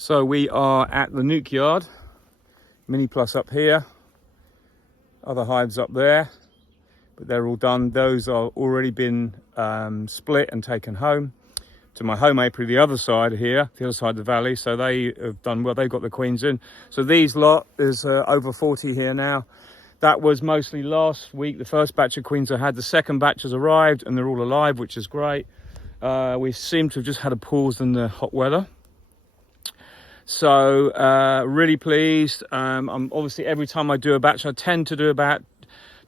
So we are at the nuke yard, Mini Plus up here, other hives up there, but they're all done. Those are already been split and taken home to my home apiary, the other side here, the other side of the valley. So they have done well, they've got the queens in. So these lot, there's over 40 here now. That was mostly last week, the first batch of queens I had. The second batch has arrived and they're all alive, which is great. We seem to have just had a pause in the hot weather. So really pleased. I'm obviously, every time I do a batch, I tend to do about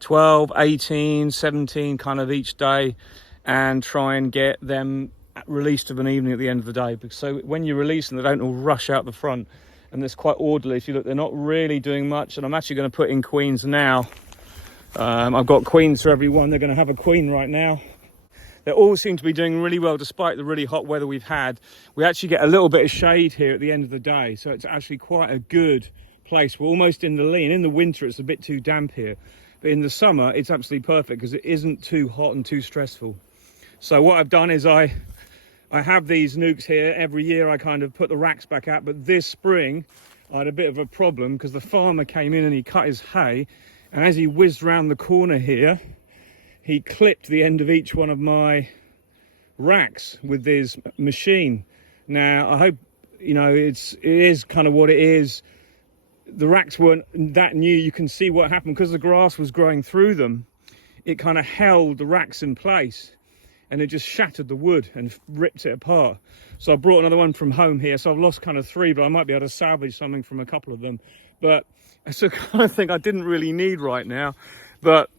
12, 18, 17 kind of each day and try and get them released of an evening at the end of the day. Because so when you release them, they don't all rush out the front, and it's quite orderly. If you look, they're not really doing much, and I'm actually going to put in queens now. I've got queens for every one. They're going to have a queen right now. They all seem to be doing really well despite the really hot weather we've had. We actually get a little bit of shade here at the end of the day, so it's actually quite a good place. We're almost in the lean. In the winter it's a bit too damp here, but in the summer it's absolutely perfect because it isn't too hot and too stressful. So what I've done is I have these nukes here. Every year I kind of put the racks back out, but this spring I had a bit of a problem because the farmer came in and he cut his hay, and as he whizzed round the corner here, he clipped the end of each one of my racks with his machine. Now, I hope, you know, it is kind of what it is. The racks weren't that new. You can see what happened because the grass was growing through them. It kind of held the racks in place and it just shattered the wood and ripped it apart. So I brought another one from home here. So I've lost kind of 3, but I might be able to salvage something from a couple of them. But it's a kind of thing I didn't really need right now. But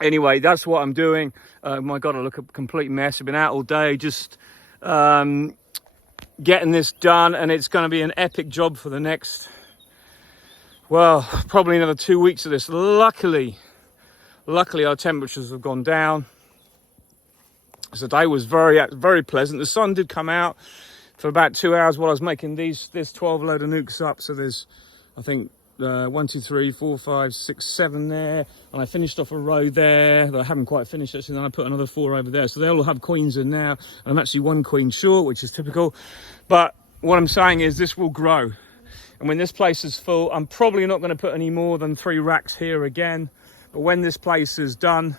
anyway, that's what I'm doing. My God, I look a complete mess. I've been out all day just getting this done, and it's going to be an epic job for the next, well, probably another 2 weeks of this. Luckily our temperatures have gone down. So the day was very pleasant. The sun did come out for about 2 hours while I was making this 12 load of nukes up. So there's, I think, 1, 2, 3, 4, 5, 6, 7 there, and I finished off a row there that I haven't quite finished actually. Then I put another 4 over there, so they'll all have queens in now. I'm actually 1 queen short, which is typical, but what I'm saying is this will grow, and when this place is full, I'm probably not going to put any more than 3 racks here again. But when this place is done,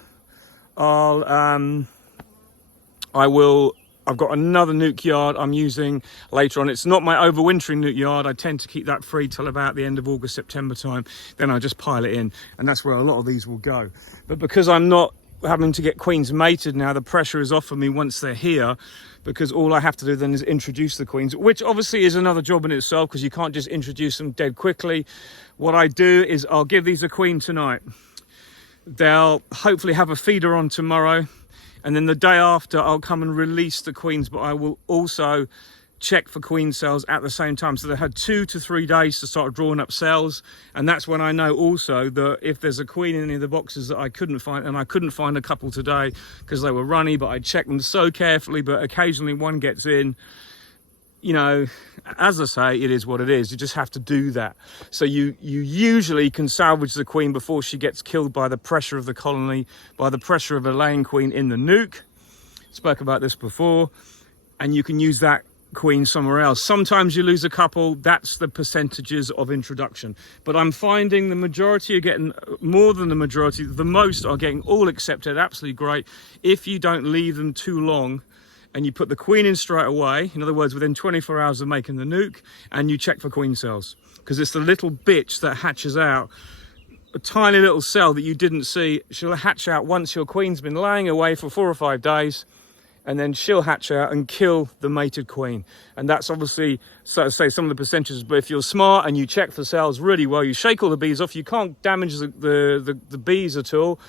I've got another nuke yard I'm using later on. It's not my overwintering nuke yard. I tend to keep that free till about the end of August, September time. Then I just pile it in, and that's where a lot of these will go. But because I'm not having to get queens mated now, the pressure is off of me once they're here, because all I have to do then is introduce the queens, which obviously is another job in itself because you can't just introduce them dead quickly. What I do is I'll give these a queen tonight. They'll hopefully have a feeder on tomorrow. And then the day after, I'll come and release the queens, but I will also check for queen cells at the same time. So they had 2 to 3 days to start drawing up cells. And that's when I know also that if there's a queen in any of the boxes that I couldn't find, and I couldn't find a couple today because they were runny, but I checked them so carefully, but occasionally one gets in. You know, as I say, it is what it is. You just have to do that. So you usually can salvage the queen before she gets killed by the pressure of the colony, by the pressure of a laying queen in the nuke. Spoke about this before. And you can use that queen somewhere else. Sometimes you lose a couple. That's the percentages of introduction. But I'm finding the majority are getting, more than the majority, the most are getting all accepted. Absolutely great. If you don't leave them too long, and you put the queen in straight away, in other words, within 24 hours of making the nuke, and you check for queen cells. Because it's the little bitch that hatches out, a tiny little cell that you didn't see. She'll hatch out once your queen's been laying away for 4 or 5 days, and then she'll hatch out and kill the mated queen. And that's obviously, so to say, some of the percentages. But if you're smart and you check for cells really well, you shake all the bees off, you can't damage the bees at all.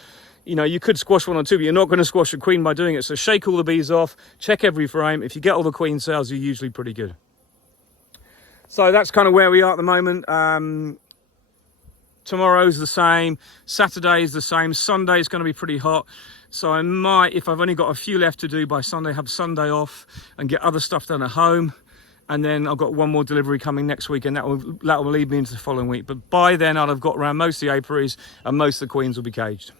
You know, you could squash 1 or 2, but you're not going to squash a queen by doing it. So shake all the bees off, check every frame. If you get all the queen cells, you're usually pretty good. So that's kind of where we are at the moment. Tomorrow's the same. Saturday is the same. Sunday is going to be pretty hot. So I might, if I've only got a few left to do by Sunday, have Sunday off and get other stuff done at home. And then I've got 1 more delivery coming next week, and that will lead me into the following week. But by then, I'll have got around most of the apiaries, and most of the queens will be caged.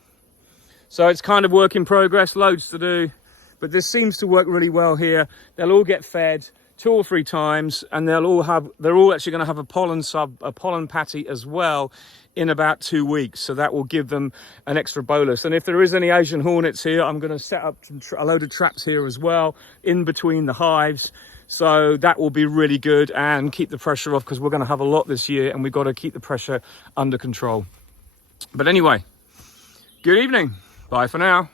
So it's kind of work in progress, loads to do, but this seems to work really well here. They'll all get fed. 2 or 3 times, and they're all actually going to have a pollen patty as well in about 2 weeks. So that will give them an extra bolus. And if there is any Asian hornets here, I'm going to set up a load of traps here as well in between the hives. So that will be really good and keep the pressure off, because we're going to have a lot this year and we've got to keep the pressure under control. But anyway, good evening. Bye for now.